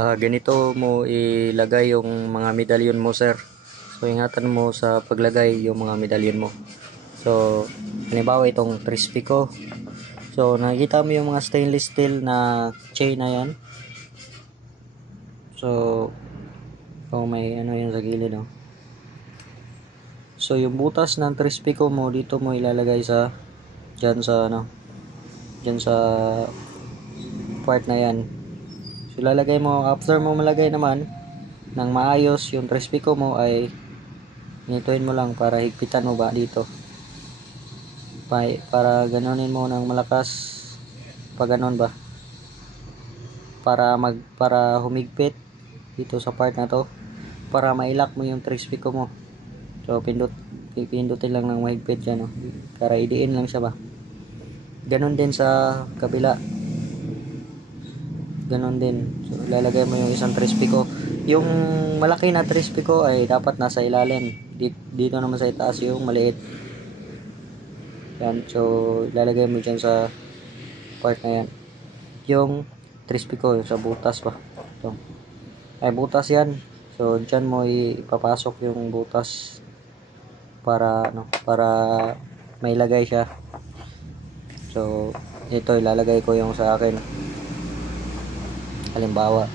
Ganito mo ilagay yung mga medalyon mo, sir. So ingatan mo sa paglagay yung mga medalyon mo. So halimbawa itong crispy ko. So nakikita mo yung mga stainless steel na chain na yan. So may ano yun sa gilid, no? So yung butas ng crispy ko mo dito mo ilalagay sa dyan sa part na yan. So ilalagay mo, after mo malagay naman ng maayos yung crispy ko mo, ay nituin mo lang para higpitan mo ba dito, para ganonin mo ng malakas, pag ganon ba, para humigpit dito sa part na to, para mailak mo yung crispy ko mo. So pindutin lang ng mahigpit yan, no? Para idiin lang siya ba. Ganon din sa kabila, ganon din. So ilalagay mo yung isang crispy ko. Yung malaki na crispy ko ay dapat nasa ilalim, dito naman sa itaas yung maliit yan. So ilalagay mo dyan sa part na yan yung crispy ko, yung sa butas pa. So, ay butas yan. So dyan mo ipapasok yung butas para may lagay siya. So ito ilalagay ko yung sa akin, halimbawa